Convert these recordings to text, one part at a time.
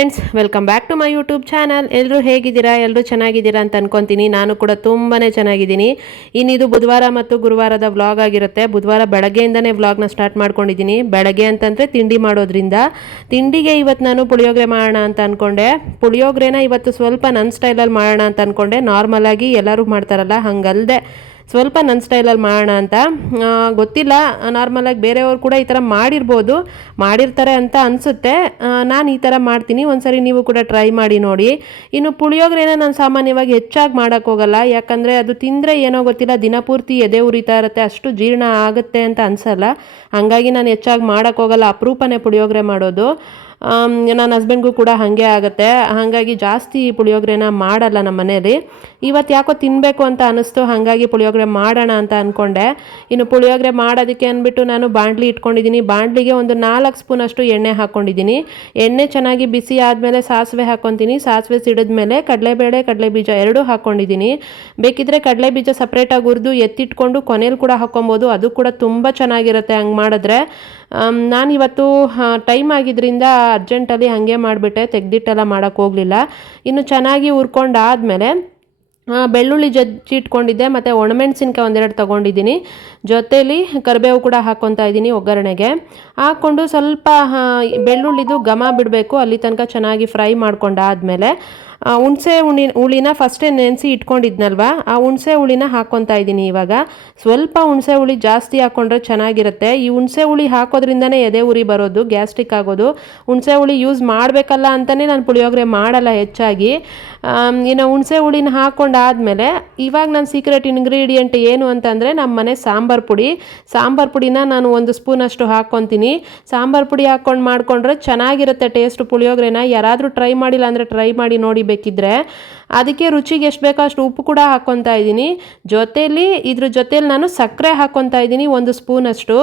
Friends, welcome back to my YouTube channel. ಎಲ್ಲರೂ ಹೇಗಿದ್ದೀರಾ? ಎಲ್ಲರೂ ಚೆನ್ನಾಗಿದ್ದೀರಾ ಅಂತ ಅನ್ಕೊತೀನಿ. ನಾನು ಕೂಡ ತುಂಬಾ ಚೆನ್ನಾಗಿದ್ದೀನಿ. ಇನ್ನಿದು ಬುಧವಾರ ಮತ್ತು ಗುರುವಾರದ ವ್ಲಾಗ್ ಆಗಿರುತ್ತೆ. ಬುಧವಾರ ಬೆಳಗ್ಗೆಯಿಂದನೇ ವ್ಲಾಗ್ನ ಸ್ಟಾರ್ಟ್ ಮಾಡ್ಕೊಂಡಿದ್ದೀನಿ. ಬೆಳಗ್ಗೆ ಅಂತಂದರೆ ತಿಂಡಿ ಮಾಡೋದ್ರಿಂದ. ತಿಂಡಿಗೆ ಇವತ್ತು ನಾನು ಪುಳಿಯೋಗರೆ ಮಾಡೋಣ ಅಂತ ಅಂದ್ಕೊಂಡೆ. ಪುಳಿಯೋಗರೆನ ಇವತ್ತು ಸ್ವಲ್ಪ ನನ್ನ ಸ್ಟೈಲಲ್ಲಿ ಮಾಡೋಣ ಅಂತ ಅಂದ್ಕೊಂಡೆ. ನಾರ್ಮಲಾಗಿ ಎಲ್ಲರೂ ಮಾಡ್ತಾರಲ್ಲ ಹಂಗಲ್ಲದೆ ಸ್ವಲ್ಪ ನನ್ನ ಸ್ಟೈಲಲ್ಲಿ ಮಾಡೋಣ ಅಂತ. ಗೊತ್ತಿಲ್ಲ, ನಾರ್ಮಲಾಗಿ ಬೇರೆಯವರು ಕೂಡ ಈ ಥರ ಮಾಡಿರ್ತಾರೆ ಅಂತ ಅನಿಸುತ್ತೆ. ನಾನು ಈ ಥರ ಮಾಡ್ತೀನಿ. ಒಂದ್ಸರಿ ನೀವು ಕೂಡ ಟ್ರೈ ಮಾಡಿ ನೋಡಿ. ಇನ್ನು ಪುಳಿಯೋಗರೆನ ನಾನು ಸಾಮಾನ್ಯವಾಗಿ ಹೆಚ್ಚಾಗಿ ಮಾಡೋಕ್ಕೋಗಲ್ಲ. ಯಾಕಂದರೆ ಅದು ತಿಂದರೆ ಏನೋ ಗೊತ್ತಿಲ್ಲ, ದಿನಪೂರ್ತಿ ಎದೆ ಉರಿತಾ ಇರುತ್ತೆ, ಅಷ್ಟು ಜೀರ್ಣ ಆಗುತ್ತೆ ಅಂತ ಅನಿಸಲ್ಲ. ಹಾಗಾಗಿ ನಾನು ಹೆಚ್ಚಾಗಿ ಮಾಡೋಕ್ಕೋಗಲ್ಲ. ಅಪರೂಪನೇ ಪುಳಿಯೋಗರೆ ಮಾಡೋದು. ನನ್ನ ಹಸ್ಬೆಂಡ್ಗೂ ಕೂಡ ಹಾಗೆ ಆಗುತ್ತೆ. ಹಾಗಾಗಿ ಜಾಸ್ತಿ ಪುಳಿಯೋಗರೆನ ಮಾಡಲ್ಲ ನಮ್ಮ ಮನೇಲಿ. ಇವತ್ತು ಯಾಕೋ ತಿನ್ನಬೇಕು ಅಂತ ಅನ್ನಿಸ್ತು, ಹಾಗಾಗಿ ಪುಳಿಯೋಗರೆ ಮಾಡೋಣ ಅಂತ ಅಂದ್ಕೊಂಡೆ. ಇನ್ನು ಪುಳಿಯೋಗರೆ ಮಾಡೋದಕ್ಕೆ ಅಂದ್ಬಿಟ್ಟು ನಾನು ಬಾಣಲಿ ಇಟ್ಕೊಂಡಿದ್ದೀನಿ. ಬಾಣಲಿಗೆ ಒಂದು 4 ಸ್ಪೂನಷ್ಟು ಎಣ್ಣೆ ಹಾಕ್ಕೊಂಡಿದ್ದೀನಿ. ಎಣ್ಣೆ ಚೆನ್ನಾಗಿ ಬಿಸಿ ಆದಮೇಲೆ ಸಾಸಿವೆ ಹಾಕ್ಕೊತೀನಿ. ಸಾಸಿವೆ ಸಿಡಿದ್ಮೇಲೆ ಕಡಲೆಬೇಳೆ, ಕಡಲೆಬೀಜ ಎರಡೂ ಹಾಕ್ಕೊಂಡಿದ್ದೀನಿ. ಬೇಕಿದ್ದರೆ ಕಡಲೆಬೀಜ ಸಪ್ರೇಟಾಗಿ ಹುರಿದು ಎತ್ತಿಟ್ಕೊಂಡು ಕೊನೆಯಲ್ಲಿ ಕೂಡ ಹಾಕ್ಕೊಬೋದು. ಅದು ಕೂಡ ತುಂಬ ಚೆನ್ನಾಗಿರುತ್ತೆ ಹಂಗೆ ಮಾಡಿದ್ರೆ. ನಾನಿವತ್ತು ಟೈಮ್ ಆಗಿದ್ದರಿಂದ ಅರ್ಜೆಂಟಲ್ಲಿ ಹಾಗೆ ಮಾಡಿಬಿಟ್ಟೆ, ತೆಗೆದಿಟ್ಟೆಲ್ಲ ಮಾಡೋಕ್ಕೆ ಹೋಗಲಿಲ್ಲ. ಇನ್ನು ಚೆನ್ನಾಗಿ ಹುರ್ಕೊಂಡಾದಮೇಲೆ ಬೆಳ್ಳುಳ್ಳಿ ಜಜ್ಜಿ ಇಟ್ಕೊಂಡಿದ್ದೆ ಮತ್ತು ಒಣಮೆಣಸಿನ್ಕಾಯಿ ಒಂದೆರಡು ತೊಗೊಂಡಿದ್ದೀನಿ. ಜೊತೇಲಿ ಕರಿಬೇವು ಕೂಡ ಹಾಕ್ಕೊತಾ ಇದ್ದೀನಿ ಒಗ್ಗರಣೆಗೆ. ಹಾಕ್ಕೊಂಡು ಸ್ವಲ್ಪ ಬೆಳ್ಳುಳ್ಳಿದು ಘಮ ಬಿಡಬೇಕು, ಅಲ್ಲಿ ತನಕ ಚೆನ್ನಾಗಿ ಫ್ರೈ ಮಾಡ್ಕೊಂಡಾದಮೇಲೆ ಹುಣಸೆ ಹುಳಿನ ಫಸ್ಟೇ ನೆನೆಸಿ ಇಟ್ಕೊಂಡಿದ್ನಲ್ವ, ಆ ಹುಣಸೆ ಹುಳಿನ ಹಾಕ್ಕೊತಾ ಇದ್ದೀನಿ. ಇವಾಗ ಸ್ವಲ್ಪ ಹುಣಸೆ ಹುಳಿ ಜಾಸ್ತಿ ಹಾಕ್ಕೊಂಡ್ರೆ ಚೆನ್ನಾಗಿರುತ್ತೆ. ಈ ಹುಣಸೆ ಹುಳಿ ಹಾಕೋದ್ರಿಂದನೇ ಎದೆ ಉರಿ ಬರೋದು, ಗ್ಯಾಸ್ಟ್ರಿಕ್ ಆಗೋದು. ಹುಣಸೆ ಹುಳಿ ಯೂಸ್ ಮಾಡಬೇಕಲ್ಲ ಅಂತಲೇ ನಾನು ಪುಳಿಯೋಗರೆ ಮಾಡಲ್ಲ ಹೆಚ್ಚಾಗಿ. ಇನ್ನು ಹುಣಸೆ ಹುಳಿನ ಹಾಕ್ಕೊಂಡಾದಮೇಲೆ ಇವಾಗ ನನ್ನ ಸೀಕ್ರೆಟ್ ಇಂಗ್ರೀಡಿಯೆಂಟ್ ಏನು ಅಂತಂದರೆ ನಮ್ಮ ಮನೆ ಸಾಂಬಾರು ಪುಡಿನ ನಾನು 1 ಸ್ಪೂನಷ್ಟು ಹಾಕ್ಕೊತೀನಿ. ಸಾಂಬಾರು ಪುಡಿ ಹಾಕ್ಕೊಂಡು ಮಾಡಿಕೊಂಡ್ರೆ ಚೆನ್ನಾಗಿರುತ್ತೆ ಟೇಸ್ಟ್ ಪುಳಿಯೋಗರೆನ. ಯಾರಾದರೂ ಟ್ರೈ ಮಾಡಿಲ್ಲ ಅಂದರೆ ಟ್ರೈ ಮಾಡಿ ನೋಡಿ ಬೇಕಿದ್ರೆ. ಅದಕ್ಕೆ ರುಚಿಗೆ ಎಷ್ಟು ಬೇಕೋ ಅಷ್ಟು ಉಪ್ಪು ಕೂಡ ಹಾಕ್ಕೊತಾ ಇದ್ದೀನಿ. ಇದ್ರ ಜೊತೇಲಿ ನಾನು ಸಕ್ಕರೆ ಹಾಕ್ಕೊತಾ ಇದ್ದೀನಿ 1 ಸ್ಪೂನಷ್ಟು.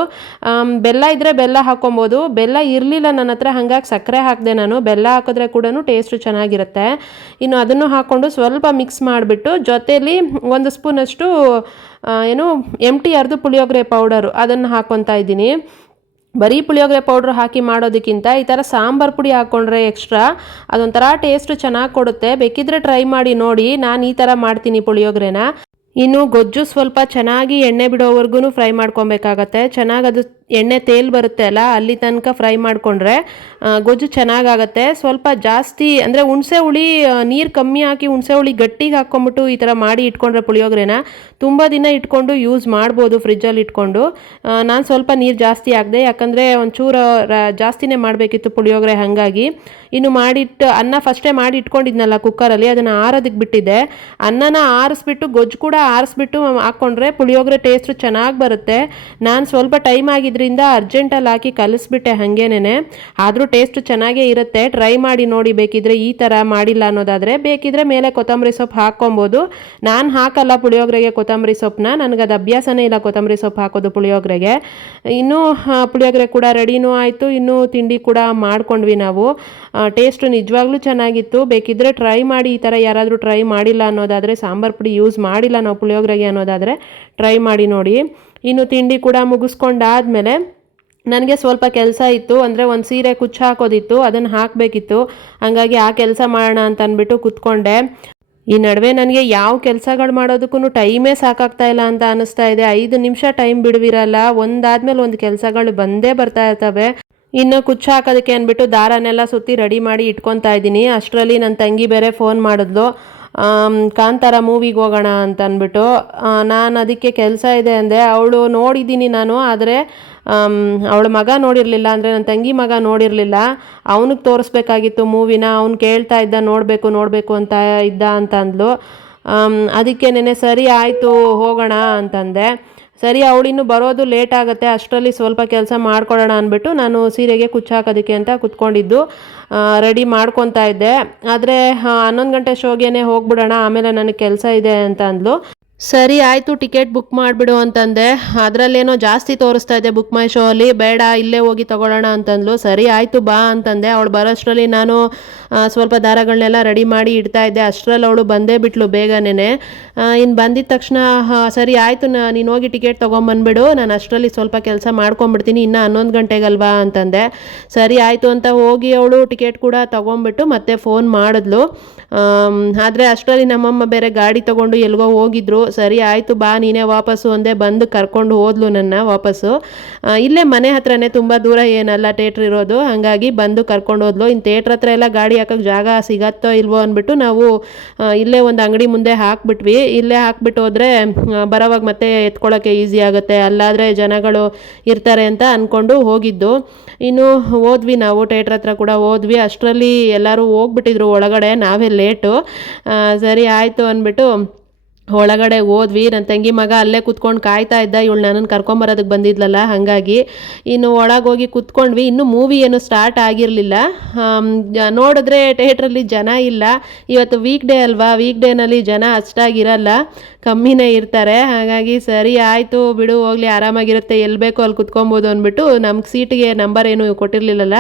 ಬೆಲ್ಲ ಇದ್ದರೆ ಬೆಲ್ಲ ಹಾಕ್ಕೊಬೋದು. ಬೆಲ್ಲ ಇರಲಿಲ್ಲ ನನ್ನ ಹತ್ರ, ಹಾಗಾಗಿ ಸಕ್ಕರೆ ಹಾಕಿದೆ ನಾನು. ಬೆಲ್ಲ ಹಾಕಿದ್ರೆ ಕೂಡ ಟೇಸ್ಟು ಚೆನ್ನಾಗಿರುತ್ತೆ. ಇನ್ನು ಅದನ್ನು ಹಾಕ್ಕೊಂಡು ಸ್ವಲ್ಪ ಮಿಕ್ಸ್ ಮಾಡಿಬಿಟ್ಟು ಜೊತೇಲಿ 1 ಸ್ಪೂನಷ್ಟು ಎಂಟಿ ಅರ್ದು ಪುಳಿಯೋಗರೆ ಪೌಡರು ಅದನ್ನು ಹಾಕ್ಕೊತಾ ಇದ್ದೀನಿ. ಬರೀ ಪುಳಿಯೋಗರೆ ಪೌಡ್ರ್ ಹಾಕಿ ಮಾಡೋದಕ್ಕಿಂತ ಈ ಥರ ಸಾಂಬಾರು ಪುಡಿ ಹಾಕ್ಕೊಂಡ್ರೆ ಎಕ್ಸ್ಟ್ರಾ ಅದೊಂಥರ ಟೇಸ್ಟು ಚೆನ್ನಾಗಿ ಕೊಡುತ್ತೆ. ಬೇಕಿದ್ರೆ ಟ್ರೈ ಮಾಡಿ ನೋಡಿ. ನಾನು ಈ ಥರ ಮಾಡ್ತೀನಿ ಪುಳಿಯೋಗರೆನ. ಇನ್ನು ಗೊಜ್ಜು ಸ್ವಲ್ಪ ಚೆನ್ನಾಗಿ ಎಣ್ಣೆ ಬಿಡೋವರೆಗೂ ಫ್ರೈ ಮಾಡ್ಕೊಬೇಕಾಗತ್ತೆ. ಚೆನ್ನಾಗಿ ಅದು ಎಣ್ಣೆ ತೇಲ್ ಬರುತ್ತೆ ಅಲ್ಲ, ಅಲ್ಲಿ ತನಕ ಫ್ರೈ ಮಾಡಿಕೊಂಡ್ರೆ ಗೊಜ್ಜು ಚೆನ್ನಾಗಾಗತ್ತೆ. ಸ್ವಲ್ಪ ಜಾಸ್ತಿ ಅಂದರೆ ಹುಣಸೆ ಹುಳಿ ನೀರು ಕಮ್ಮಿ ಹಾಕಿ ಹುಣಸೆ ಹುಳಿ ಗಟ್ಟಿಗೆ ಹಾಕ್ಕೊಂಬಿಟ್ಟು ಈ ಥರ ಮಾಡಿ ಇಟ್ಕೊಂಡ್ರೆ ಪುಳಿಯೋಗರೆನ ತುಂಬ ದಿನ ಇಟ್ಕೊಂಡು ಯೂಸ್ ಮಾಡ್ಬೋದು ಫ್ರಿಜ್ಜಲ್ಲಿ ಇಟ್ಕೊಂಡು. ನಾನು ಸ್ವಲ್ಪ ನೀರು ಜಾಸ್ತಿ ಹಾಕಿದೆ, ಯಾಕಂದರೆ ಒಂಚೂರು ಜಾಸ್ತಿನೇ ಮಾಡಬೇಕಿತ್ತು ಪುಳಿಯೋಗರೆ, ಹಾಗಾಗಿ. ಇನ್ನು ಅನ್ನ ಫಸ್ಟೇ ಮಾಡಿ ಇಟ್ಕೊಂಡಿದ್ನಲ್ಲ ಕುಕ್ಕರಲ್ಲಿ, ಅದನ್ನು ಆರೋದಕ್ಕೆ ಬಿಟ್ಟಿದ್ದೆ. ಅನ್ನನ ಆರಿಸ್ಬಿಟ್ಟು ಗೊಜ್ಜು ಕೂಡ ಆರಿಸ್ಬಿಟ್ಟು ಹಾಕ್ಕೊಂಡ್ರೆ ಪುಳಿಯೋಗರೆ ಟೇಸ್ಟು ಚೆನ್ನಾಗಿ ಬರುತ್ತೆ. ನಾನು ಸ್ವಲ್ಪ ಟೈಮ್ ಆಗಿದ್ದರಿಂದ ಅರ್ಜೆಂಟಲ್ಲಿ ಹಾಕಿ ಕಲಿಸ್ಬಿಟ್ಟೆ ಹಾಗೇನೆ. ಆದರೂ ಟೇಸ್ಟು ಚೆನ್ನಾಗೇ ಇರುತ್ತೆ. ಟ್ರೈ ಮಾಡಿ ನೋಡಿ ಬೇಕಿದ್ರೆ. ಈ ಥರ ಮಾಡಿಲ್ಲ ಅನ್ನೋದಾದರೆ ಬೇಕಿದ್ರೆ ಮೇಲೆ ಕೊತ್ತಂಬರಿ ಸೊಪ್ಪು ಹಾಕ್ಕೊಬೋದು. ನಾನು ಹಾಕಲ್ಲ ಪುಳಿಯೋಗರೆಗೆ ಕೊತ್ತಂಬರಿ ಸೊಪ್ಪನ್ನ, ನನಗದು ಅಭ್ಯಾಸನೇ ಇಲ್ಲ ಕೊತ್ತಂಬರಿ ಸೊಪ್ಪು ಹಾಕೋದು ಪುಳಿಯೋಗರೆಗೆ. ಇನ್ನೂ ಪುಳಿಯೋಗರೆ ಕೂಡ ರೆಡಿನೂ ಆಯಿತು. ಇನ್ನೂ ತಿಂಡಿ ಕೂಡ ಮಾಡ್ಕೊಂಡ್ವಿ ನಾವು. ಟೇಸ್ಟು ನಿಜವಾಗ್ಲೂ ಚೆನ್ನಾಗಿತ್ತು. ಬೇಕಿದ್ರೆ ಟ್ರೈ ಮಾಡಿ. ಈ ಥರ ಯಾರಾದರೂ ಟ್ರೈ ಮಾಡಿಲ್ಲ ಅನ್ನೋದಾದರೆ, ಸಾಂಬಾರು ಪುಡಿ ಯೂಸ್ ಮಾಡಿಲ್ಲ ನಾವು ಪುಳಿಯೋಗರೆಗೆ ಅನ್ನೋದಾದರೆ ಟ್ರೈ ಮಾಡಿ ನೋಡಿ. ಇನ್ನು ತಿಂಡಿ ಕೂಡ ಮುಗಿಸ್ಕೊಂಡಾದಮೇಲೆ ನನಗೆ ಸ್ವಲ್ಪ ಕೆಲಸ ಇತ್ತು. ಅಂದರೆ ಒಂದು ಸೀರೆ ಕುಚ್ಚು ಹಾಕೋದಿತ್ತು, ಅದನ್ನು ಹಾಕಬೇಕಿತ್ತು. ಹಾಗಾಗಿ ಆ ಕೆಲಸ ಮಾಡೋಣ ಅಂತ ಅಂದ್ಬಿಟ್ಟು ಕೂತ್ಕೊಂಡೆ. ಈ ನಡುವೆ ನನಗೆ ಯಾವ ಕೆಲಸಗಳು ಮಾಡೋದಕ್ಕೂ ಟೈಮೇ ಸಾಕಾಗ್ತಾ ಇಲ್ಲ ಅಂತ ಅನ್ನಿಸ್ತಾ ಇದೆ. 5 ನಿಮಿಷ ಟೈಮ್ ಬಿಡುವಿರಲ್ಲ, ಒಂದಾದ್ಮೇಲೆ ಒಂದು ಕೆಲಸಗಳು ಬಂದೇ ಬರ್ತಾ ಇರ್ತವೆ. ಇನ್ನು ಕುಚ್ಚು ಹಾಕೋದಕ್ಕೆ ಅಂದ್ಬಿಟ್ಟು ದಾರನೆಲ್ಲ ಸುತ್ತಿ ರೆಡಿ ಮಾಡಿ ಇಟ್ಕೊತಾ ಇದ್ದೀನಿ. ಅಷ್ಟರಲ್ಲಿ ನನ್ನ ತಂಗಿ ಬೇರೆ ಫೋನ್ ಮಾಡಿದ್ಲು, ಕಾಂತಾರ ಮೂವಿಗೆ ಹೋಗೋಣ ಅಂತ ಅಂದ್ಬಿಟ್ಟು. ನಾನು ಅದಕ್ಕೆ ಕೆಲಸ ಇದೆ ಅಂದೆ. ಅವಳು ನೋಡಿದ್ದೀನಿ ನಾನು, ಆದರೆ ಅವಳ ಮಗ ನೋಡಿರಲಿಲ್ಲ, ಅಂದರೆ ನನ್ನ ತಂಗಿ ಮಗ ನೋಡಿರಲಿಲ್ಲ. ಅವನಿಗೆ ತೋರಿಸ್ಬೇಕಾಗಿತ್ತು ಮೂವಿನ. ಅವ್ನು ಕೇಳ್ತಾ ಇದ್ದ, ನೋಡಬೇಕು ಅಂತ ಇದ್ದ ಅಂತ ಅಂದ್ಲು. ಅದಕ್ಕೆ ನೆನೆ ಸರಿ ಆಯಿತು ಹೋಗೋಣ ಅಂತಂದೆ. ಸರಿ, ಅವಳಿನ್ನೂ ಬರೋದು ಲೇಟ್ ಆಗುತ್ತೆ, ಅಷ್ಟರಲ್ಲಿ ಸ್ವಲ್ಪ ಕೆಲಸ ಮಾಡ್ಕೊಳ್ಳೋಣ ಅಂದ್ಬಿಟ್ಟು ನಾನು ಸೀರೆಗೆ ಕುಚ್ಚು ಹಾಕೋದಕ್ಕೆ ಅಂತ ಕುತ್ಕೊಂಡಿದ್ದು ರೆಡಿ ಮಾಡ್ಕೊತಾ ಇದ್ದೆ. ಆದರೆ 11 ಗಂಟೆ ಶೋಗೇನೆ ಹೋಗ್ಬಿಡೋಣ, ಆಮೇಲೆ ನನಗೆ ಕೆಲಸ ಇದೆ ಅಂತ ಅಂದ್ಲು. ಸರಿ ಆಯಿತು, ಟಿಕೆಟ್ ಬುಕ್ ಮಾಡಿಬಿಡು ಅಂತಂದೆ. ಅದರಲ್ಲೇನೋ ಜಾಸ್ತಿ ತೋರಿಸ್ತಾ ಇದೆ ಬುಕ್ ಮೈ ಶೋ ಅಲ್ಲಿ. ಬೇಡ, ಇಲ್ಲೇ ಹೋಗಿ ತೊಗೊಳ್ಳೋಣ ಅಂತಂದ್ಲು. ಸರಿ ಆಯಿತು ಬಾ ಅಂತಂದೆ. ಅವಳು ಬರೋಷ್ಟರಲ್ಲಿ ನಾನು ಸ್ವಲ್ಪ ದಾರಗಳನ್ನೆಲ್ಲ ರೆಡಿ ಮಾಡಿ ಇಡ್ತಾ ಇದ್ದೆ. ಅಷ್ಟರಲ್ಲಿ ಅವಳು ಬಂದೇ ಬಿಟ್ಲು ಬೇಗನೆ. ಇನ್ನು ಬಂದಿದ್ದ ತಕ್ಷಣ ಸರಿ ಆಯಿತು, ನೀನು ಹೋಗಿ ಟಿಕೆಟ್ ತೊಗೊಂಬಂದ್ಬಿಡು, ನಾನು ಅಷ್ಟರಲ್ಲಿ ಸ್ವಲ್ಪ ಕೆಲಸ ಮಾಡ್ಕೊಂಬಿಡ್ತೀನಿ, ಇನ್ನೂ 11 ಗಂಟೆಗಲ್ವಾ ಅಂತಂದೆ. ಸರಿ ಆಯಿತು ಅಂತ ಹೋಗಿ ಅವಳು ಟಿಕೆಟ್ ಕೂಡ ತೊಗೊಂಬಿಟ್ಟು ಮತ್ತೆ ಫೋನ್ ಮಾಡಿದ್ಲು. ಆದರೆ ಅಷ್ಟರಲ್ಲಿ ನಮ್ಮಮ್ಮ ಬೇರೆ ಗಾಡಿ ತೊಗೊಂಡು ಎಲ್ಗೋ ಹೋಗಿದ್ರು. ಸರಿ ಆಯಿತು ಬಾ ನೀನೇ ವಾಪಸ್ಸು ಅಂದೆ. ಬಂದು ಕರ್ಕೊಂಡು ಹೋದ್ಲು ನನ್ನ ವಾಪಸ್ಸು. ಇಲ್ಲೇ ಮನೆ ಹತ್ರನೇ, ತುಂಬ ದೂರ ಏನಲ್ಲ ಥಿಯೇಟ್ರ್ ಇರೋದು. ಹಾಗಾಗಿ ಬಂದು ಕರ್ಕೊಂಡು ಹೋದ್ಲು. ಇನ್ನು ಥಿಯೇಟ್ರ್ ಹತ್ರ ಎಲ್ಲ ಗಾಡಿ ಹಾಕೋಕ್ಕೆ ಜಾಗ ಸಿಗತ್ತೋ ಇಲ್ವೋ ಅಂದ್ಬಿಟ್ಟು ನಾವು ಇಲ್ಲೇ ಒಂದು ಅಂಗಡಿ ಮುಂದೆ ಹಾಕ್ಬಿಟ್ವಿ. ಇಲ್ಲೇ ಹಾಕ್ಬಿಟ್ಟು ಹೋದರೆ ಬರೋವಾಗ ಮತ್ತೆ ಎತ್ಕೊಳ್ಳೋಕ್ಕೆ ಈಸಿ ಆಗುತ್ತೆ, ಅಲ್ಲಾದರೆ ಜನಗಳು ಇರ್ತಾರೆ ಅಂತ ಅಂದ್ಕೊಂಡು ಹೋಗಿದ್ದು. ಇನ್ನು ಹೋದ್ವಿ, ನಾವು ಥಿಯೇಟ್ರ್ ಹತ್ರ ಕೂಡ ಹೋದ್ವಿ. ಅಷ್ಟರಲ್ಲಿ ಎಲ್ಲರೂ ಹೋಗ್ಬಿಟ್ಟಿದ್ರು ಒಳಗಡೆ, ನಾವೇ ಲೇಟು. ಸರಿ ಆಯಿತು ಅಂದ್ಬಿಟ್ಟು ಒಳಗಡೆ ಹೋದ್ವಿ. ನನ್ನ ತಂಗಿ ಮಗ ಅಲ್ಲೇ ಕುತ್ಕೊಂಡು ಕಾಯ್ತಾ ಇದ್ದ, ಇವಳು ನನ್ನನ್ನು ಕರ್ಕೊಂಬರೋದಕ್ಕೆ ಬಂದಿದ್ಲಲ್ಲ, ಹಾಗಾಗಿ. ಇನ್ನು ಒಳಗೋಗಿ ಕುತ್ಕೊಂಡ್ವಿ. ಇನ್ನೂ ಮೂವಿ ಏನು ಸ್ಟಾರ್ಟ್ ಆಗಿರಲಿಲ್ಲ. ನೋಡಿದ್ರೆ ಥಿಯೇಟ್ರಲ್ಲಿ ಜನ ಇಲ್ಲ. ಇವತ್ತು ವೀಕ್ ಡೇ ಅಲ್ವಾ, ವೀಕ್ ಡೇನಲ್ಲಿ ಜನ ಅಷ್ಟಾಗಿರಲ್ಲ, ಕಮ್ಮಿನೇ ಇರ್ತಾರೆ. ಹಾಗಾಗಿ ಸರಿ ಆಯಿತು ಬಿಡು, ಹೋಗಲಿ, ಆರಾಮಾಗಿರುತ್ತೆ, ಎಲ್ಲಿ ಬೇಕೋ ಅಲ್ಲಿ ಕುತ್ಕೊಬೋದು ಅಂದ್ಬಿಟ್ಟು ನಮ್ಗೆ ಸೀಟಿಗೆ ನಂಬರ್ ಏನು ಕೊಟ್ಟಿರಲಿಲ್ಲಲ್ಲ,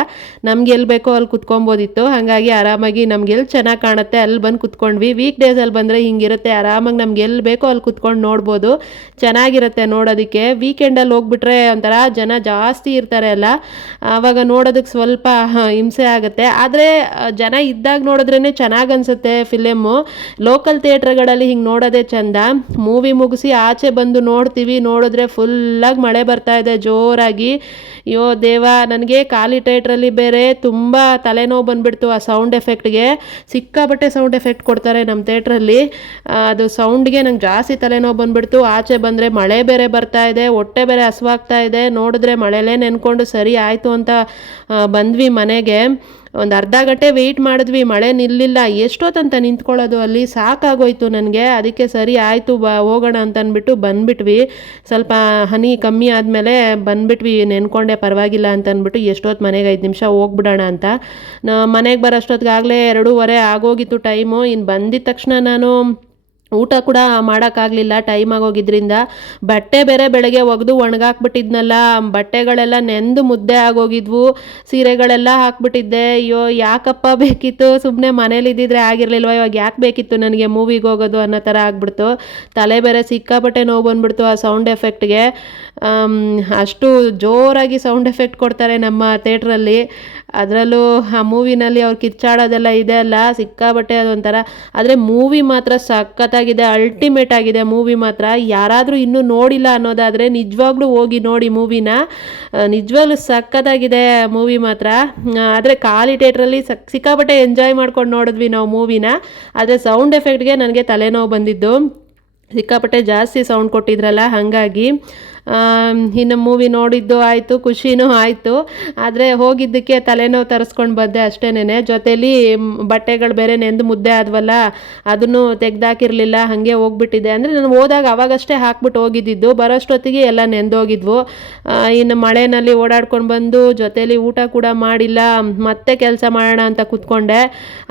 ನಮ್ಗೆ ಎಲ್ಲಿ ಬೇಕೋ ಅಲ್ಲಿ ಕುತ್ಕೊಬೋದಿತ್ತು. ಹಾಗಾಗಿ ಆರಾಮಾಗಿ ನಮ್ಗೆ ಎಲ್ಲಿ ಚೆನ್ನಾಗಿ ಕಾಣುತ್ತೆ ಅಲ್ಲಿ ಬಂದು ಕುತ್ಕೊಂಡ್ವಿ. ವೀಕ್ ಡೇಸಲ್ಲಿ ಬಂದರೆ ಹಿಂಗಿರುತ್ತೆ, ಆರಾಮಾಗಿ ನಮ್ಗೆ ಎಲ್ಲಿ ಬೇಕೋ ಅಲ್ಲಿ ಕುತ್ಕೊಂಡು ನೋಡ್ಬೋದು, ಚೆನ್ನಾಗಿರುತ್ತೆ ನೋಡೋದಕ್ಕೆ. ವೀಕೆಂಡಲ್ಲಿ ಹೋಗ್ಬಿಟ್ರೆ ಒಂಥರ ಜನ ಜಾಸ್ತಿ ಇರ್ತಾರೆ ಅಲ್ಲ, ಆವಾಗ ನೋಡೋದಕ್ಕೆ ಸ್ವಲ್ಪ ಹಿಂಸೆ ಆಗುತ್ತೆ. ಆದರೆ ಜನ ಇದ್ದಾಗ ನೋಡಿದ್ರೇ ಚೆನ್ನಾಗಿ ಅನಿಸುತ್ತೆ ಫಿಲಿಮು. ಲೋಕಲ್ ಥಿಯೇಟ್ರ್ಗಳಲ್ಲಿ ಹಿಂಗೆ ನೋಡೋದೇ ಚೆಂದ. ಮೂವಿ ಮುಗಿಸಿ ಆಚೆ ಬಂದು ನೋಡಿದ್ರೆ ಫುಲ್ಲಾಗಿ ಮಳೆ ಬರ್ತಾ ಇದೆ ಜೋರಾಗಿ. ಅಯ್ಯೋ ದೇವ, ನನಗೆ ಖಾಲಿ ಥಿಯೇಟ್ರಲ್ಲಿ ಬೇರೆ ತುಂಬ ತಲೆನೋವು ಬಂದುಬಿಡ್ತು ಆ ಸೌಂಡ್ ಎಫೆಕ್ಟ್ಗೆ. ಸಿಕ್ಕಾಬಟ್ಟೆ ಸೌಂಡ್ ಎಫೆಕ್ಟ್ ಕೊಡ್ತಾರೆ ನಮ್ಮ ಥಿಯೇಟ್ರಲ್ಲಿ. ಅದು ಸೌಂಡ್ಗೆ ನಂಗೆ ಜಾಸ್ತಿ ತಲೆನೋವು ಬಂದುಬಿಡ್ತು. ಆಚೆ ಬಂದರೆ ಮಳೆ ಬೇರೆ ಬರ್ತಾ ಇದೆ, ಹೊಟ್ಟೆ ಬೇರೆ ಹಸುವಾಗ್ತಾ ಇದೆ. ನೋಡಿದ್ರೆ ಮಳೆಲೇ ನೆನ್ಕೊಂಡು ಸರಿ ಆಯಿತು ಅಂತ ಬಂದ್ವಿ ಮನೆಗೆ. ಒಂದು ಅರ್ಧ ಗಂಟೆ ವೆಯ್ಟ್ ಮಾಡಿದ್ವಿ, ಮಳೆ ನಿಲ್ಲಿಲ್ಲ. ಎಷ್ಟೊತ್ತಂತ ನಿಂತ್ಕೊಳ್ಳೋದು ಅಲ್ಲಿ, ಸಾಕಾಗೋಯ್ತು ನನಗೆ. ಅದಕ್ಕೆ ಸರಿ ಆಯಿತು ಹೋಗೋಣ ಅಂತ ಅಂದ್ಬಿಟ್ಟು ಬಂದುಬಿಟ್ವಿ. ಸ್ವಲ್ಪ ಹನಿ ಕಮ್ಮಿ ಆದಮೇಲೆ ಬಂದುಬಿಟ್ವಿ, ನೆನ್ಕೊಂಡೆ ಪರವಾಗಿಲ್ಲ ಅಂತ ಅಂದ್ಬಿಟ್ಟು. ಎಷ್ಟೊತ್ತು ಮನೆಗೆ 5 ನಿಮಿಷ ಹೋಗ್ಬಿಡೋಣ ಅಂತ. ಮನೆಗೆ ಬರೋಷ್ಟೊತ್ತಿಗಾಗಲೇ 2:15 ಆಗೋಗಿತ್ತು ಟೈಮು. ಇನ್ನು ಬಂದಿದ್ದ ತಕ್ಷಣ ನಾನು ಊಟ ಕೂಡ ಮಾಡೋಕ್ಕಾಗಲಿಲ್ಲ, ಟೈಮ್ ಆಗೋಗಿದ್ರಿಂದ. ಬಟ್ಟೆ ಬೇರೆ ಬೆಳಗ್ಗೆ ಒಗೆದು ಒಣಗಾಕ್ಬಿಟ್ಟಿದ್ನಲ್ಲ, ಬಟ್ಟೆಗಳೆಲ್ಲ ನೆಂದು ಮುದ್ದೆ ಆಗೋಗಿದ್ವು. ಸೀರೆಗಳೆಲ್ಲ ಹಾಕ್ಬಿಟ್ಟಿದ್ದೆ. ಅಯ್ಯೋ ಯಾಕಪ್ಪ ಬೇಕಿತ್ತು, ಸುಮ್ಮನೆ ಮನೇಲಿ ಇದ್ದಿದ್ರೆ ಆಗಿರಲಿಲ್ವ, ಇವಾಗ ಯಾಕೆ ಬೇಕಿತ್ತು ನನಗೆ ಮೂವಿಗೆ ಹೋಗೋದು ಅನ್ನೋ ಥರ ಆಗ್ಬಿಡ್ತು. ತಲೆ ಬೇರೆ ಸಿಕ್ಕಾಪಟ್ಟೆ ನೋವು ಬಂದುಬಿಡ್ತು ಆ ಸೌಂಡ್ ಎಫೆಕ್ಟ್ಗೆ. ಅಷ್ಟು ಜೋರಾಗಿ ಸೌಂಡ್ ಎಫೆಕ್ಟ್ ಕೊಡ್ತಾರೆ ನಮ್ಮ ಥಿಯೇಟ್ರಲ್ಲಿ. ಅದರಲ್ಲೂ ಆ ಮೂವಿನಲ್ಲಿ ಅವ್ರು ಕಿಚ್ಚಾಡೋದೆಲ್ಲ ಇದೆ ಅಲ್ಲ, ಸಿಕ್ಕಾಬಟ್ಟೆ ಅದೊಂಥರ. ಆದರೆ ಮೂವಿ ಮಾತ್ರ ಸಖತ್ತಾಗಿದೆ, ಅಲ್ಟಿಮೇಟ್ ಆಗಿದೆ ಮೂವಿ ಮಾತ್ರ. ಯಾರಾದರೂ ಇನ್ನೂ ನೋಡಿಲ್ಲ ಅನ್ನೋದಾದರೆ ನಿಜವಾಗ್ಲೂ ಹೋಗಿ ನೋಡಿ ಮೂವಿನ, ನಿಜವಾಗ್ಲೂ ಸಖತ್ತಾಗಿದೆ ಮೂವಿ ಮಾತ್ರ. ಆದರೆ ಖಾಲಿ ಥಿಯೇಟ್ರಲ್ಲಿ ಸಿಕ್ಕಾಬಟ್ಟೆ ಎಂಜಾಯ್ ಮಾಡ್ಕೊಂಡು ನೋಡಿದ್ವಿ ನಾವು ಮೂವಿನ. ಆದರೆ ಸೌಂಡ್ ಎಫೆಕ್ಟ್ಗೆ ನನಗೆ ತಲೆನೋವು ಬಂದಿದ್ದು, ಸಿಕ್ಕಾಪಟ್ಟೆ ಜಾಸ್ತಿ ಸೌಂಡ್ ಕೊಟ್ಟಿದ್ರಲ್ಲ, ಹಾಗಾಗಿ. ಇನ್ನು ಮೂವಿ ನೋಡಿದ್ದು ಆಯಿತು, ಖುಷಿನೂ ಆಯಿತು. ಆದರೆ ಹೋಗಿದ್ದಕ್ಕೆ ತಲೆನೋವು ತರಿಸ್ಕೊಂಡು ಬಂದೆ ಅಷ್ಟೇನೆ. ಜೊತೇಲಿ ಬಟ್ಟೆಗಳು ಬೇರೆ ನೆಂದು ಮುದ್ದೆ ಆದ್ವಲ್ಲ, ಅದನ್ನು ತೆಗ್ದಾಕಿರಲಿಲ್ಲ, ಹಾಗೆ ಹೋಗ್ಬಿಟ್ಟಿದೆ. ಅಂದರೆ ನಾನು ಹೋದಾಗ ಅವಾಗಷ್ಟೇ ಹಾಕ್ಬಿಟ್ಟು ಹೋಗಿದ್ದಿದ್ದು, ಬರೋಷ್ಟೊತ್ತಿಗೆ ಎಲ್ಲ ನೆಂದೋಗಿದ್ವು. ಇನ್ನು ಮಳೆಯಲ್ಲಿ ಓಡಾಡ್ಕೊಂಡು ಬಂದು ಜೊತೇಲಿ ಊಟ ಕೂಡ ಮಾಡಿಲ್ಲ, ಮತ್ತೆ ಕೆಲಸ ಮಾಡೋಣ ಅಂತ ಕೂತ್ಕೊಂಡೆ.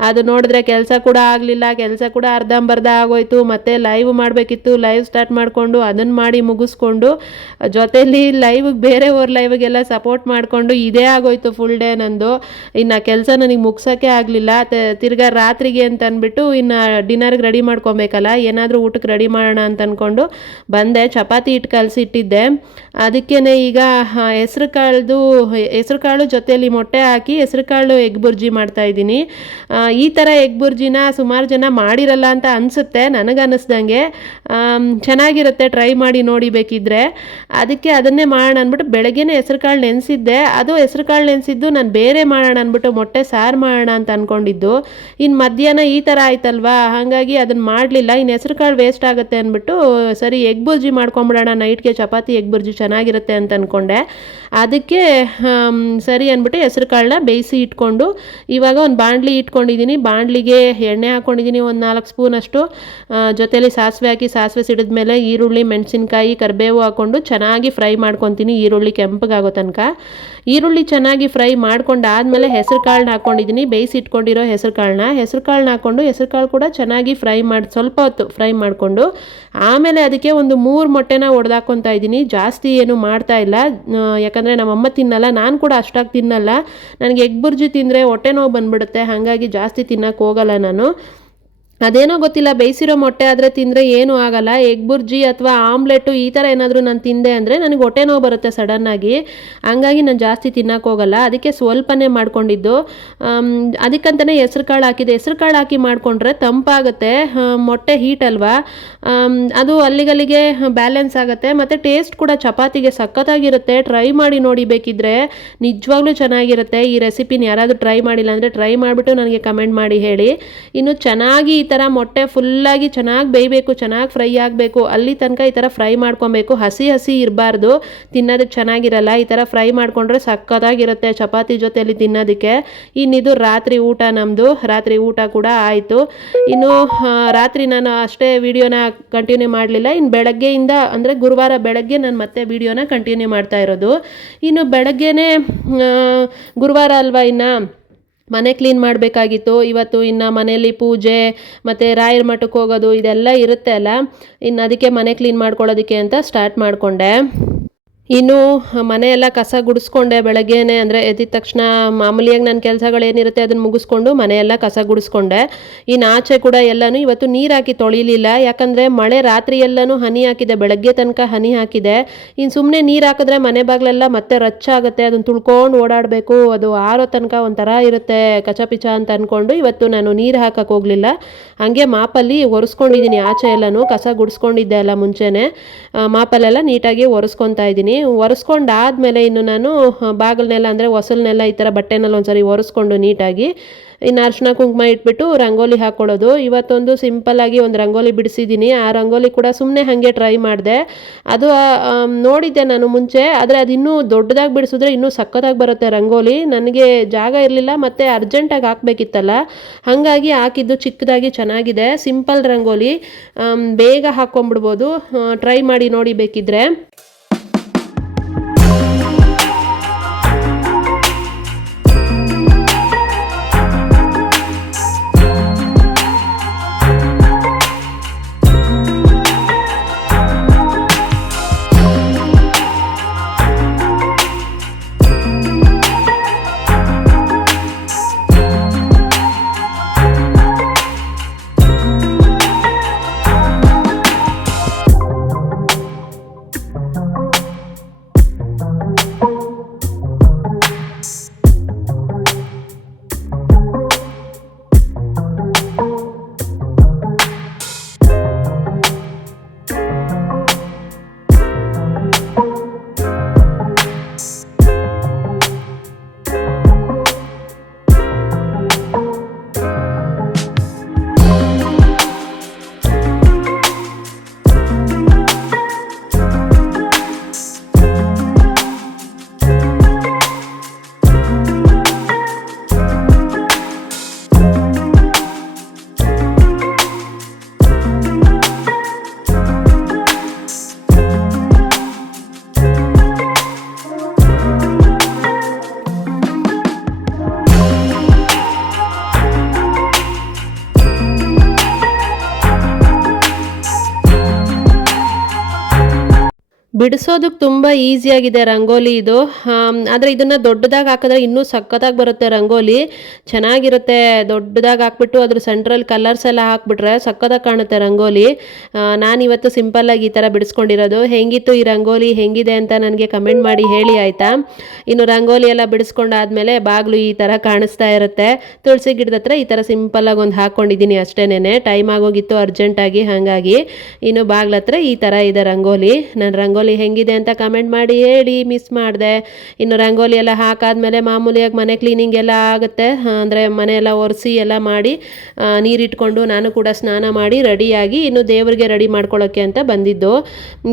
ಅದು ನೋಡಿದ್ರೆ ಕೆಲಸ ಕೂಡ ಆಗಲಿಲ್ಲ, ಕೆಲಸ ಕೂಡ ಅರ್ಧಂಬರ್ಧ ಆಗೋಯ್ತು. ಮತ್ತೆ ಲೈವ್ ಮಾಡಬೇಕಿತ್ತು, ಲೈವ್ ಸ್ಟಾರ್ಟ್ ಮಾಡಿಕೊಂಡು ಅದನ್ನು ಮಾಡಿ ಮುಗಿಸ್ಕೊಂಡು ಜೊತೆಯಲ್ಲಿ ಲೈವ್ಗೆ ಬೇರೆಯವ್ರ ಲೈವ್ಗೆಲ್ಲ ಸಪೋರ್ಟ್ ಮಾಡಿಕೊಂಡು ಇದೇ ಆಗೋಯ್ತು ಫುಲ್ ಡೇ ನಂದು. ಇನ್ನು ಕೆಲಸ ನನಗೆ ಮುಗ್ಸೋಕ್ಕೆ ಆಗಲಿಲ್ಲ. ತಿರ್ಗಾ ರಾತ್ರಿಗೆ ಅಂತ ಅಂದ್ಬಿಟ್ಟು ಇನ್ನು ಡಿನ್ನರ್ಗೆ ರೆಡಿ ಮಾಡ್ಕೊಬೇಕಲ್ಲ, ಏನಾದರೂ ಊಟಕ್ಕೆ ರೆಡಿ ಮಾಡೋಣ ಅಂತ ಅಂದ್ಕೊಂಡು ಬಂದೆ. ಚಪಾತಿ ಹಿಟ್ಟು ಕಲಸಿಟ್ಟಿದ್ದೆ, ಅದಕ್ಕೇ ಈಗ ಹೆಸ್ರು ಕಾಳು ಜೊತೆಯಲ್ಲಿ ಮೊಟ್ಟೆ ಹಾಕಿ ಹೆಸ್ರು ಕಾಳು ಎಗ್ ಬುರ್ಜಿ ಮಾಡ್ತಾಯಿದ್ದೀನಿ. ಈ ಥರ ಎಗ್ ಬುರ್ಜಿನ ಸುಮಾರು ಜನ ಮಾಡಿರಲ್ಲ ಅಂತ ಅನಿಸುತ್ತೆ, ನನಗನ್ನಿಸ್ದಂಗೆ. ಚೆನ್ನಾಗಿರುತ್ತೆ, ಟ್ರೈ ಮಾಡಿ ನೋಡಿ ಬೇಕಿದ್ದರೆ. ಅದಕ್ಕೆ ಅದನ್ನೇ ಮಾಡೋಣ ಅಂದ್ಬಿಟ್ಟು ಬೆಳಗ್ಗೆನೇ ಹೆಸ್ರು ಕಾಳು ನೆನೆಸಿದ್ದೆ. ಅದು ಹೆಸ್ರು ಕಾಳು ನೆನೆಸಿದ್ದು ನಾನು ಬೇರೆ ಮಾಡೋಣ ಅಂದ್ಬಿಟ್ಟು ಮೊಟ್ಟೆ ಸಾರು ಮಾಡೋಣ ಅಂತ ಅಂದ್ಕೊಂಡಿದ್ದು. ಇನ್ನು ಮಧ್ಯಾಹ್ನ ಈ ಥರ ಆಯ್ತಲ್ವಾ, ಹಾಗಾಗಿ ಅದನ್ನು ಮಾಡಲಿಲ್ಲ. ಇನ್ನು ಹೆಸ್ರು ಕಾಳು ವೇಸ್ಟ್ ಆಗುತ್ತೆ ಅಂದ್ಬಿಟ್ಟು ಸರಿ ಎಗ್ ಬುರ್ಜಿ ಮಾಡ್ಕೊಂಬಿಡೋಣ, ನೈಟ್ಗೆ ಚಪಾತಿ ಎಗ್ ಬುರ್ಜಿ ಚೆನ್ನಾಗಿರುತ್ತೆ ಅಂತ ಅಂದ್ಕೊಂಡೆ. ಅದಕ್ಕೆ ಸರಿ ಅಂದ್ಬಿಟ್ಟು ಹೆಸ್ರು ಕಾಳನ್ನ ಬೇಯಿಸಿ ಇಟ್ಕೊಂಡು ಇವಾಗ ಒಂದು ಬಾಣಲಿ ಇಟ್ಕೊಂಡಿದ್ದೀನಿ. ಬಾಣಲಿಗೆ ಎಣ್ಣೆ ಹಾಕ್ಕೊಂಡಿದ್ದೀನಿ, ಒಂದು 4 ಸ್ಪೂನಷ್ಟು. ಜೊತೆಲಿ ಸಾಸಿವೆ ಹಾಕಿ, ಸಾಸಿವೆ ಸಿಡಿದ್ಮೇಲೆ ಈರುಳ್ಳಿ, ಮೆಣಸಿನ್ಕಾಯಿ, ಕರಿಬೇವು ಹಾಕ್ಕೊಂಡು ಚೆನ್ನಾಗಿ ಫ್ರೈ ಮಾಡ್ಕೊತೀನಿ ಈರುಳ್ಳಿ ಕೆಂಪಗಾಗೋ ತನಕ. ಈರುಳ್ಳಿ ಚೆನ್ನಾಗಿ ಫ್ರೈ ಮಾಡ್ಕೊಂಡಾದ್ಮೇಲೆ ಹೆಸರು ಕಾಳನ್ನ ಹಾಕ್ಕೊಂಡಿದ್ದೀನಿ, ಬೇಯಿಸಿಟ್ಕೊಂಡಿರೋ ಹೆಸರು ಕಾಳನ್ನ ಹಾಕ್ಕೊಂಡು ಹೆಸರು ಕಾಳು ಕೂಡ ಚೆನ್ನಾಗಿ ಫ್ರೈ ಮಾಡಿ ಸ್ವಲ್ಪ ಹೊತ್ತು ಫ್ರೈ ಮಾಡಿಕೊಂಡು ಆಮೇಲೆ ಅದಕ್ಕೆ ಒಂದು 3 ಮೊಟ್ಟೆನ ಒಡೆದಾಕೊತಾ ಇದ್ದೀನಿ. ಜಾಸ್ತಿ ಏನು ಮಾಡ್ತಾ ಇಲ್ಲ, ಯಾಕಂದರೆ ನಮ್ಮಮ್ಮ ತಿನ್ನಲ್ಲ, ನಾನು ಕೂಡ ಅಷ್ಟಾಗಿ ತಿನ್ನಲ್ಲ. ನನಗೆ ಎಗ್ ಬುರ್ಜಿ ತಿಂದರೆ ಹೊಟ್ಟೆ ನೋವು ಬಂದುಬಿಡುತ್ತೆ, ಹಾಗಾಗಿ ಜಾಸ್ತಿ ತಿನ್ನೋಕ್ಕೆ ಹೋಗಲ್ಲ ನಾನು. ಅದೇನೋ ಗೊತ್ತಿಲ್ಲ, ಬೇಯಿಸಿರೋ ಮೊಟ್ಟೆ ಆದರೆ ತಿಂದರೆ ಏನೂ ಆಗಲ್ಲ. ಎಗ್ ಬುರ್ಜಿ ಅಥವಾ ಆಮ್ಲೆಟು ಈ ಥರ ಏನಾದರೂ ನಾನು ತಿಂದೆ ಅಂದರೆ ನನಗೆ ಹೊಟ್ಟೆ ನೋವು ಬರುತ್ತೆ ಸಡನ್ನಾಗಿ, ಹಂಗಾಗಿ ನಾನು ಜಾಸ್ತಿ ತಿನ್ನೋಕ್ಕೆ ಹೋಗಲ್ಲ. ಅದಕ್ಕೆ ಸ್ವಲ್ಪನೇ ಮಾಡ್ಕೊಂಡಿದ್ದು. ಅದಕ್ಕಂತಲೇ ಹೆಸ್ರು ಕಾಳು ಹಾಕಿದೆ. ಹೆಸ್ರು ಕಾಳು ಹಾಕಿ ಮಾಡಿಕೊಂಡ್ರೆ ತಂಪಾಗುತ್ತೆ, ಮೊಟ್ಟೆ ಹೀಟ್ ಅಲ್ವಾ, ಅದು ಅಲ್ಲಿಗಲ್ಲಿಗೆ ಬ್ಯಾಲೆನ್ಸ್ ಆಗುತ್ತೆ ಮತ್ತು ಟೇಸ್ಟ್ ಕೂಡ ಚಪಾತಿಗೆ ಸಖತ್ತಾಗಿರುತ್ತೆ. ಟ್ರೈ ಮಾಡಿ ನೋಡಿ ಬೇಕಿದ್ದರೆ, ನಿಜವಾಗ್ಲೂ ಚೆನ್ನಾಗಿರುತ್ತೆ. ಈ ರೆಸಿಪಿನ ಯಾರಾದರೂ ಟ್ರೈ ಮಾಡಿಲ್ಲ ಅಂದರೆ ಟ್ರೈ ಮಾಡಿಬಿಟ್ಟು ನನಗೆ ಕಮೆಂಟ್ ಮಾಡಿ ಹೇಳಿ. ಇನ್ನು ಚೆನ್ನಾಗಿ ಈ ಥರ ಮೊಟ್ಟೆ ಫುಲ್ಲಾಗಿ ಚೆನ್ನಾಗಿ ಬೇಯಬೇಕು, ಚೆನ್ನಾಗಿ ಫ್ರೈ ಆಗಬೇಕು, ಅಲ್ಲಿ ತನಕ ಈ ಥರ ಫ್ರೈ ಮಾಡ್ಕೊಬೇಕು. ಹಸಿ ಇರಬಾರ್ದು, ತಿನ್ನೋದಕ್ಕೆ ಚೆನ್ನಾಗಿರಲ್ಲ. ಈ ಥರ ಫ್ರೈ ಮಾಡಿಕೊಂಡ್ರೆ ಸಕ್ಕತ್ತಾಗಿರುತ್ತೆ ಚಪಾತಿ ಜೊತೆಯಲ್ಲಿ ತಿನ್ನೋದಕ್ಕೆ. ಇನ್ನಿದು ರಾತ್ರಿ ಊಟ ನಮ್ಮದು. ರಾತ್ರಿ ಊಟ ಕೂಡ ಆಯಿತು. ಇನ್ನು ರಾತ್ರಿ ನಾನು ಅಷ್ಟೇ ವಿಡಿಯೋನ ಕಂಟಿನ್ಯೂ ಮಾಡಲಿಲ್ಲ. ಇನ್ನು ಬೆಳಗ್ಗೆಯಿಂದ ಅಂದರೆ ಗುರುವಾರ ಬೆಳಗ್ಗೆ ನಾನು ಮತ್ತೆ ವಿಡಿಯೋನ ಕಂಟಿನ್ಯೂ ಮಾಡ್ತಾ ಇರೋದು. ಇನ್ನು ಬೆಳಗ್ಗೆನೇ ಗುರುವಾರ ಅಲ್ವಾ, ಇನ್ನು ಮನೆ ಕ್ಲೀನ್ ಮಾಡಬೇಕಾಗಿತ್ತು ಇವತ್ತು. ಇನ್ನು ಮನೆಯಲ್ಲಿ ಪೂಜೆ ಮತ್ತು ರಾಯರ ಮಠಕ್ಕೆ ಹೋಗೋದು ಇದೆಲ್ಲ ಇರುತ್ತೆ ಅಲ್ಲ, ಇನ್ನು ಅದಕ್ಕೆ ಮನೆ ಕ್ಲೀನ್ ಮಾಡ್ಕೊಳ್ಳೋದಕ್ಕೆ ಅಂತ ಸ್ಟಾರ್ಟ್ ಮಾಡಿಕೊಂಡೆ. ಇನ್ನು ಮನೆಯೆಲ್ಲ ಕಸ ಗುಡಿಸ್ಕೊಂಡೆ ಬೆಳಗ್ಗೆನೇ, ಅಂದರೆ ಎದ್ದಿದ ತಕ್ಷಣ ಮಾಮೂಲಿಯಾಗಿ ನನ್ನ ಕೆಲಸಗಳೇನಿರುತ್ತೆ ಅದನ್ನು ಮುಗಿಸ್ಕೊಂಡು ಮನೆಯೆಲ್ಲ ಕಸ ಗುಡಿಸ್ಕೊಂಡೆ. ಇನ್ನು ಆಚೆ ಕೂಡ ಎಲ್ಲನೂ ಇವತ್ತು ನೀರು ಹಾಕಿ ತೊಳಿಲಿಲ್ಲ, ಯಾಕಂದರೆ ಮಳೆ ರಾತ್ರಿ ಎಲ್ಲನೂ ಹನಿ ಹಾಕಿದೆ, ಬೆಳಗ್ಗೆ ತನಕ ಹನಿ ಹಾಕಿದೆ. ಇನ್ನು ಸುಮ್ಮನೆ ನೀರು ಹಾಕಿದ್ರೆ ಮನೆ ಬಾಗಿಲೆಲ್ಲ ಮತ್ತೆ ರಚ್ಚಾಗುತ್ತೆ, ಅದನ್ನು ತುಳ್ಕೊಂಡು ಓಡಾಡಬೇಕು, ಅದು ಆರೋ ತನಕ ಒಂಥರ ಇರುತ್ತೆ ಕಚಪಿಚ ಅಂತ ಅಂದ್ಕೊಂಡು ಇವತ್ತು ನಾನು ನೀರು ಹಾಕಕ್ಕೆ ಹೋಗಲಿಲ್ಲ. ಹಾಗೆ ಮಾಪಲ್ಲಿ ಒರೆಸ್ಕೊಂಡಿದ್ದೀನಿ, ಆಚೆ ಎಲ್ಲನೂ ಕಸ ಗುಡಿಸ್ಕೊಂಡಿದ್ದೆ ಅಲ್ಲ ಮುಂಚೆನೇ, ಮಾಪಲ್ಲೆಲ್ಲ ನೀಟಾಗಿ ಒರೆಸ್ಕೊತಾ ಇದ್ದೀನಿ. ಒರೆಸ್ಕೊಂಡಾದ್ಮೇಲೆ ಇನ್ನು ನಾನು ಬಾಗಿಲನ್ನೆಲ್ಲ ಅಂದರೆ ಹೊಸಲನ್ನೆಲ್ಲ ಈ ಥರ ಬಟ್ಟೆನಲ್ಲಿ ಒಂದ್ಸರಿ ಒರೆಸ್ಕೊಂಡು ನೀಟಾಗಿ ಇನ್ನು ಅರಿಶಿನ ಕುಂಕುಮ ಇಟ್ಬಿಟ್ಟು ರಂಗೋಲಿ ಹಾಕ್ಕೊಳ್ಳೋದು. ಇವತ್ತೊಂದು ಸಿಂಪಲ್ಲಾಗಿ ಒಂದು ರಂಗೋಲಿ ಬಿಡಿಸಿದ್ದೀನಿ. ಆ ರಂಗೋಲಿ ಕೂಡ ಸುಮ್ಮನೆ ಹಾಗೆ ಟ್ರೈ ಮಾಡಿದೆ. ಅದು ನೋಡಿದ್ದೆ ನಾನು ಮುಂಚೆ, ಆದರೆ ಅದು ಇನ್ನೂ ದೊಡ್ಡದಾಗಿ ಬಿಡಿಸಿದ್ರೆ ಇನ್ನೂ ಸಖತ್ತಾಗಿ ಬರುತ್ತೆ ರಂಗೋಲಿ. ನನಗೆ ಜಾಗ ಇರಲಿಲ್ಲ ಮತ್ತು ಅರ್ಜೆಂಟಾಗಿ ಹಾಕಬೇಕಿತ್ತಲ್ಲ, ಹಾಗಾಗಿ ಹಾಕಿದ್ದು ಚಿಕ್ಕದಾಗಿ ಚೆನ್ನಾಗಿದೆ. ಸಿಂಪಲ್ ರಂಗೋಲಿ, ಬೇಗ ಹಾಕ್ಕೊಂಬಿಡ್ಬೋದು. ಟ್ರೈ ಮಾಡಿ ನೋಡಿ ಬೇಕಿದ್ದರೆ. ಬಿಡಿಸೋದಕ್ಕೆ ತುಂಬ ಈಸಿಯಾಗಿದೆ ರಂಗೋಲಿ ಇದು. ಆದರೆ ಇದನ್ನು ದೊಡ್ಡದಾಗಿ ಹಾಕಿದ್ರೆ ಇನ್ನೂ ಸಖತ್ತಾಗಿ ಬರುತ್ತೆ ರಂಗೋಲಿ, ಚೆನ್ನಾಗಿರುತ್ತೆ. ದೊಡ್ಡದಾಗಿ ಹಾಕ್ಬಿಟ್ಟು ಅದ್ರ ಸೆಂಟ್ರಲ್ಲಿ ಕಲರ್ಸ್ ಎಲ್ಲ ಹಾಕ್ಬಿಟ್ರೆ ಸಖತ್ತಾಗಿ ಕಾಣುತ್ತೆ ರಂಗೋಲಿ. ನಾನಿವತ್ತು ಸಿಂಪಲ್ಲಾಗಿ ಈ ಥರ ಬಿಡಿಸ್ಕೊಂಡಿರೋದು. ಹೆಂಗಿತ್ತು ಈ ರಂಗೋಲಿ, ಹೆಂಗಿದೆ ಅಂತ ನನಗೆ ಕಮೆಂಟ್ ಮಾಡಿ ಹೇಳಿ ಆಯಿತಾ. ಇನ್ನು ರಂಗೋಲಿ ಎಲ್ಲ ಬಿಡಿಸ್ಕೊಂಡಾದ್ಮೇಲೆ ಬಾಗಿಲು ಈ ಥರ ಕಾಣಿಸ್ತಾ ಇರುತ್ತೆ. ತುಳಸಿ ಗಿಡದ ಹತ್ರ ಈ ಥರ ಸಿಂಪಲ್ಲಾಗಿ ಒಂದು ಹಾಕ್ಕೊಂಡಿದ್ದೀನಿ ಅಷ್ಟೇನೆ. ಟೈಮ್ ಆಗೋಗಿತ್ತು ಅರ್ಜೆಂಟಾಗಿ, ಹಾಗಾಗಿ ಇನ್ನು ಬಾಗಿಲ ಹತ್ರ ಈ ಥರ ಇದೆ ರಂಗೋಲಿ. ನಾನು ರಂಗೋಲಿ ಹೆಂಗಿದೆ ಅಂತ ಕಮೆಂಟ್ ಮಾಡಿ ಹೇಳಿ, ಮಿಸ್ ಮಾಡಿದೆ. ಇನ್ನು ರಂಗೋಲಿ ಎಲ್ಲ ಹಾಕಾದ್ಮೇಲೆ ಮಾಮೂಲಿಯಾಗಿ ಮನೆ ಕ್ಲೀನಿಂಗ್ ಎಲ್ಲ ಆಗುತ್ತೆ, ಅಂದರೆ ಮನೆಯೆಲ್ಲ ಒರೆಸಿ ಎಲ್ಲ ಮಾಡಿ ನೀರಿಟ್ಕೊಂಡು ನಾನು ಕೂಡ ಸ್ನಾನ ಮಾಡಿ ರೆಡಿಯಾಗಿ ಇನ್ನು ದೇವರಿಗೆ ರೆಡಿ ಮಾಡ್ಕೊಳ್ಳೋಕ್ಕೆ ಅಂತ ಬಂದಿದ್ದು.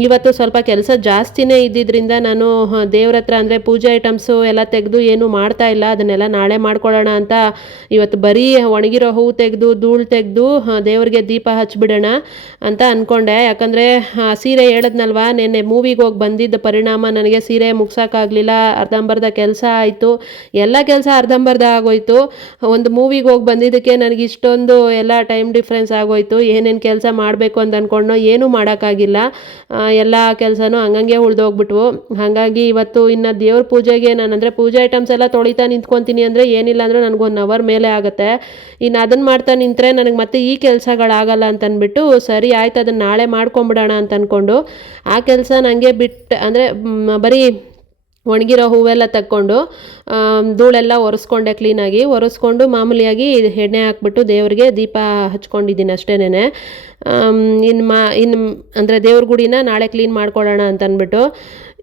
ಇವತ್ತು ಸ್ವಲ್ಪ ಕೆಲಸ ಜಾಸ್ತಿನೇ ಇದ್ದಿದ್ದರಿಂದ ನಾನು ದೇವ್ರ ಹತ್ರ ಅಂದರೆ ಪೂಜೆ ಐಟಮ್ಸು ಎಲ್ಲ ತೆಗೆದು ಏನೂ ಮಾಡ್ತಾ ಇಲ್ಲ, ಅದನ್ನೆಲ್ಲ ನಾಳೆ ಮಾಡ್ಕೊಳ್ಳೋಣ ಅಂತ ಇವತ್ತು ಬರೀ ಒಣಗಿರೋ ಹೂವು ತೆಗೆದು ಧೂಳು ತೆಗೆದು ದೇವ್ರಿಗೆ ದೀಪ ಹಚ್ಬಿಡೋಣ ಅಂತ ಅಂದ್ಕೊಂಡೆ. ಯಾಕಂದರೆ ಸೀರೆ ಹೇಳಿದ್ನಲ್ವ, ನೆನ್ನೆ ಮೂವಿ ಮೂವಿಗೆ ಹೋಗಿ ಬಂದಿದ್ದ ಪರಿಣಾಮ ನನಗೆ ಸೀರೆ ಮುಗ್ಸೋಕ್ಕಾಗಲಿಲ್ಲ. ಅರ್ಧಂಬರ್ಧ ಕೆಲಸ ಆಯಿತು, ಎಲ್ಲ ಕೆಲಸ ಅರ್ಧಂಬರ್ಧ ಆಗೋಯ್ತು. ಒಂದು ಮೂವಿಗೆ ಹೋಗಿ ಬಂದಿದ್ದಕ್ಕೆ ನನಗೆ ಇಷ್ಟೊಂದು ಎಲ್ಲ ಟೈಮ್ ಡಿಫ್ರೆನ್ಸ್ ಆಗೋಯ್ತು. ಏನೇನು ಕೆಲಸ ಮಾಡಬೇಕು ಅಂತ ಅಂದ್ಕೊಂಡು ಏನೂ ಮಾಡೋಕ್ಕಾಗಿಲ್ಲ. ಎಲ್ಲ ಕೆಲಸನೂ ಹಂಗಂಗೆ ಉಳ್ದೋಗ್ಬಿಟ್ವು. ಹಾಗಾಗಿ ಇವತ್ತು ಇನ್ನು ದೇವ್ರ ಪೂಜೆಗೆ ನಾನಂದರೆ ಪೂಜೆ ಐಟಮ್ಸ್ ಎಲ್ಲ ತೊಳಿತಾ ನಿಂತ್ಕೊತೀನಿ ಅಂದರೆ ಏನಿಲ್ಲ ಅಂದರೂ ನನಗೆ 1 ಅವರ್ ಮೇಲೆ ಆಗುತ್ತೆ. ಇನ್ನು ಅದನ್ನು ಮಾಡ್ತಾ ನಿಂತರೆ ನನಗೆ ಮತ್ತೆ ಈ ಕೆಲಸಗಳಾಗಲ್ಲ ಅಂತಂದ್ಬಿಟ್ಟು ಸರಿ ಆಯ್ತು ಅದನ್ನು ನಾಳೆ ಮಾಡ್ಕೊಂಬಿಡೋಣ ಅಂತ ಅಂದ್ಕೊಂಡು ಆ ಕೆಲಸ ನನಗೆ ಬಿಟ್ಟು ಅಂದರೆ ಬರೀ ಒಣಗಿರೋ ಹೂವೆಲ್ಲ ತಕ್ಕೊಂಡು ಧೂಳೆಲ್ಲ ಒರೆಸ್ಕೊಂಡೆ, ಕ್ಲೀನಾಗಿ ಒರೆಸ್ಕೊಂಡು ಮಾಮೂಲಿಯಾಗಿ ಎಣ್ಣೆ ಹಾಕ್ಬಿಟ್ಟು ದೇವ್ರಿಗೆ ದೀಪ ಹಚ್ಕೊಂಡಿದ್ದೀನಿ ಅಷ್ಟೇನೆ. ಇನ್ನು ಅಂದರೆ ದೇವ್ರ ಗುಡಿನ ನಾಳೆ ಕ್ಲೀನ್ ಮಾಡ್ಕೊಳ್ಳೋಣ ಅಂತ ಅಂದ್ಬಿಟ್ಟು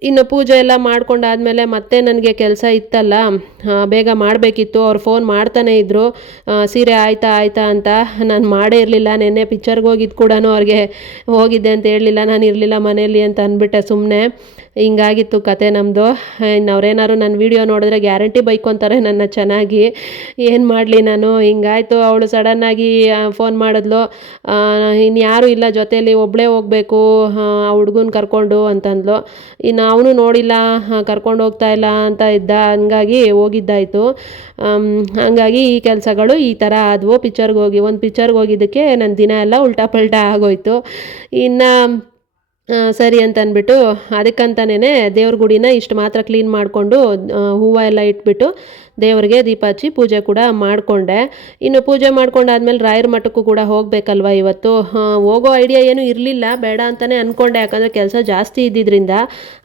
ಇನ್ನು ಪೂಜೆ ಎಲ್ಲ ಮಾಡ್ಕೊಂಡಾದ್ಮೇಲೆ ಮತ್ತೆ ನನಗೆ ಕೆಲಸ ಇತ್ತಲ್ಲ, ಬೇಗ ಮಾಡಬೇಕಿತ್ತು. ಅವ್ರು ಫೋನ್ ಮಾಡ್ತಾನೇ ಇದ್ದರು, ಸೀರೆ ಆಯ್ತಾ ಅಂತ. ನಾನು ಮಾಡೇ ಇರಲಿಲ್ಲ. ನೆನ್ನೆ ಪಿಕ್ಚರ್ಗೆ ಹೋಗಿದ್ದು ಕೂಡ ಅವ್ರಿಗೆ ಹೋಗಿದ್ದೆ ಅಂತ ಹೇಳಲಿಲ್ಲ, ನಾನು ಇರಲಿಲ್ಲ ಮನೇಲಿ ಅಂತ ಅಂದ್ಬಿಟ್ಟೆ ಸುಮ್ಮನೆ. ಹಿಂಗಾಗಿತ್ತು ಕತೆ ನಮ್ಮದು. ಇನ್ನು ಅವ್ರೇನಾದ್ರು ನನ್ನ ವೀಡಿಯೋ ನೋಡಿದ್ರೆ ಗ್ಯಾರಂಟಿ ಬೈಕೊಂತಾರೆ ನನ್ನ ಚೆನ್ನಾಗಿ. ಏನು ಮಾಡಲಿ ನಾನು, ಹಿಂಗಾಯಿತು. ಅವಳು ಸಡನ್ನಾಗಿ ಫೋನ್ ಮಾಡಿದ್ಲು, ಇನ್ಯಾರೂ ಇಲ್ಲ ಜೊತೆಯಲ್ಲಿ, ಒಬ್ಬಳೇ ಹೋಗಬೇಕು ಆ ಹುಡುಗನ ಕರ್ಕೊಂಡು ಅಂತಂದ್ಲು. ಇನ್ನು ಅವನು ನೋಡಿಲ್ಲ, ಕರ್ಕೊಂಡು ಹೋಗ್ತಾ ಇಲ್ಲ ಅಂತ ಇದ್ದ, ಹಂಗಾಗಿ ಹೋಗಿದ್ದಾಯಿತು. ಹಂಗಾಗಿ ಈ ಕೆಲಸಗಳು ಈ ಥರ ಆದವು. ಒಂದು ಪಿಕ್ಚರ್ಗೆ ಹೋಗಿದ್ದಕ್ಕೆ ನನ್ನ ದಿನ ಎಲ್ಲ ಉಲ್ಟಾ ಪಲ್ಟಾ ಆಗೋಯ್ತು. ಇನ್ನು ಸರಿ ಅಂತ ಅಂದ್ಬಿಟ್ಟು ಅದಕ್ಕಂತಲೇ ದೇವ್ರ ಗುಡಿನ ಇಷ್ಟು ಮಾತ್ರ ಕ್ಲೀನ್ ಮಾಡಿಕೊಂಡು ಹೂವು ಎಲ್ಲ ಇಟ್ಬಿಟ್ಟು ದೇವರಿಗೆ ದೀಪ ಹಚ್ಚಿ ಪೂಜೆ ಕೂಡ ಮಾಡಿಕೊಂಡೆ. ಇನ್ನು ಪೂಜೆ ಮಾಡ್ಕೊಂಡಾದ್ಮೇಲೆ ರಾಯರ ಮಠಕ್ಕೂ ಕೂಡ ಹೋಗಬೇಕಲ್ವ ಇವತ್ತು. ಹೋಗೋ ಐಡಿಯಾ ಏನೂ ಇರಲಿಲ್ಲ, ಬೇಡ ಅಂತಲೇ ಅಂದ್ಕೊಂಡೆ, ಯಾಕಂದರೆ ಕೆಲಸ ಜಾಸ್ತಿ ಇದ್ದಿದ್ದರಿಂದ.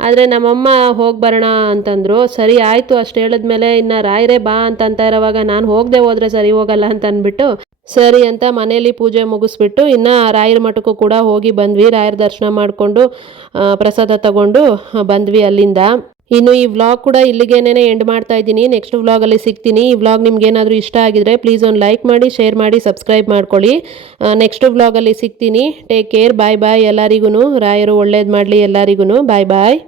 ಆದರೆ ನಮ್ಮಮ್ಮ ಹೋಗಿ ಬರೋಣ ಅಂತಂದರು. ಸರಿ ಆಯಿತು ಅಷ್ಟು ಹೇಳಿದ್ಮೇಲೆ ಇನ್ನು ರಾಯರೇ ಬಾ ಅಂತ ಇರೋವಾಗ ನಾನು ಹೋಗದೆ ಹೋದರೆ ಸರಿ ಹೋಗಲ್ಲ ಅಂತ ಅಂದ್ಬಿಟ್ಟು ಸರಿ ಅಂತ ಮನೇಲಿ ಪೂಜೆ ಮುಗಿಸ್ಬಿಟ್ಟು ಇನ್ನು ರಾಯರ ಮಠಕ್ಕೂ ಕೂಡ ಹೋಗಿ ಬಂದ್ವಿ. ರಾಯರ ದರ್ಶನ ಮಾಡಿಕೊಂಡು ಪ್ರಸಾದ ತಗೊಂಡು ಬಂದ್ವಿ ಅಲ್ಲಿಂದ. ಇನ್ನು ಈ ವ್ಲಾಗ್ ಕೂಡ ಇಲ್ಲಿಗೇನೆ ಎಂಡ್ ಮಾಡ್ತಾ ಇದ್ದೀನಿ. ನೆಕ್ಸ್ಟ್ ವ್ಲಾಗಲ್ಲಿ ಸಿಗ್ತೀನಿ. ಈ ವ್ಲಾಗ್ ನಿಮ್ಗೆ ಏನಾದರೂ ಇಷ್ಟ ಆಗಿದ್ರೆ ಪ್ಲೀಸ್ ಒಂದು ಲೈಕ್ ಮಾಡಿ, ಶೇರ್ ಮಾಡಿ, ಸಬ್ಸ್ಕ್ರೈಬ್ ಮಾಡ್ಕೊಳ್ಳಿ. ನೆಕ್ಸ್ಟ್ ವ್ಲಾಗಲ್ಲಿ ಸಿಗ್ತೀನಿ. ಟೇಕ್ ಕೇರ್, ಬಾಯ್ ಬಾಯ್ ಎಲ್ಲರಿಗೂ. ರಾಯರು ಒಳ್ಳೇದು ಮಾಡಲಿ ಎಲ್ಲರಿಗೂ. ಬಾಯ್ ಬಾಯ್.